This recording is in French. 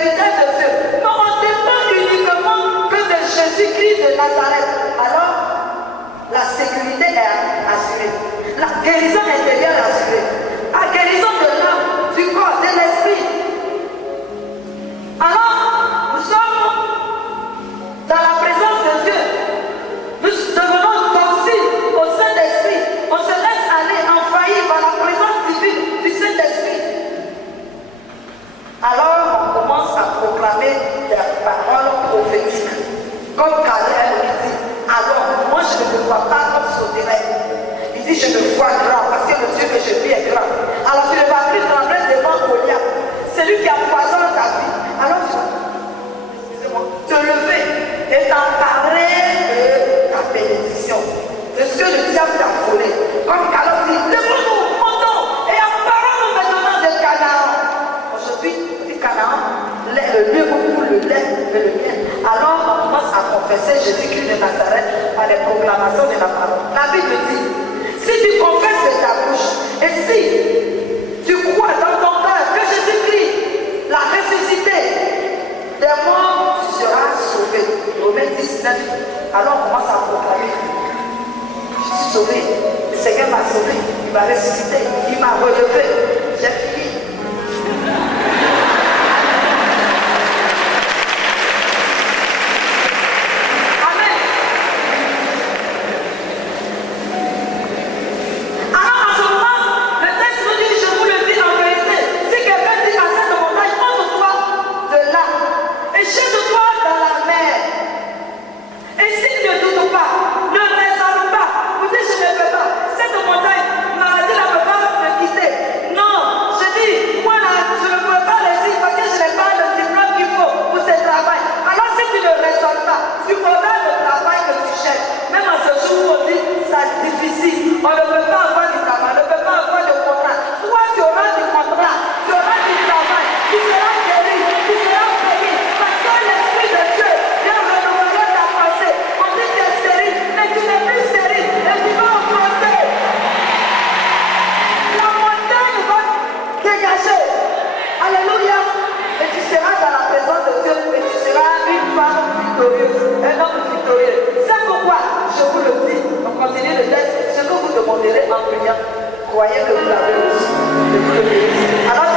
fidèles de Dieu. Mais on dépend uniquement que de Jésus-Christ de Nazareth. Alors, la sécurité est assurée. La guérison intérieure est assurée. La guérison de l'âme, du corps, de l'esprit. Alors, nous sommes dans la présence de Dieu. Nous devenons dociles au Saint-Esprit. On se laisse aller envahir par la présence divine du Saint-Esprit. Alors, on commence à proclamer des paroles prophétiques. Comme Caleb dit, alors, moi je ne me vois pas comme sauterelle. Il dit, je me vois grand, parce que le Dieu que je vis est grand. Alors, tu ne vas plus trembler devant Goliath. C'est lui qui a poisonné ta vie. Alors, tu vas, excusez-moi, te lever et t'emparer de ta bénédiction, de ce que le diable t'a volé. Comme Caleb dit, levons-nous, montons et emparons-nous maintenant de Canaan. Aujourd'hui, du Canaan, le lieu où coule le lait et le miel. Alors, on commence à confesser Jésus-Christ de Nazareth par les proclamations de la parole. La Bible dit, si tu confesses de ta bouche et si tu crois dans ton cœur que Jésus-Christ l'a ressuscité des morts, tu seras sauvé. Romains 19. Alors on commence à proclamer. Je suis sauvé. Le Seigneur m'a sauvé. Il m'a ressuscité. Il m'a relevé. J'ai fini. Difficile. On ne peut pas avoir du travail, on ne peut pas avoir de contrat. Toi, tu auras du contrat, tu auras du travail, tu seras guéri, tu seras béni. Parce que l'Esprit de Dieu vient renouveler ta pensée. On dit que tu es stérile, mais tu n'es plus stérile et tu vas augmenter. La montagne va dégager. Alléluia. Et tu seras dans la présence de Dieu et tu seras une femme victorieuse, un homme victorieux. C'est pourquoi je vous le dis. Donc continuez le texte. Ce que vous demanderez en priant, croyez que vous l'avez reçu. Je vous le dis. Alors,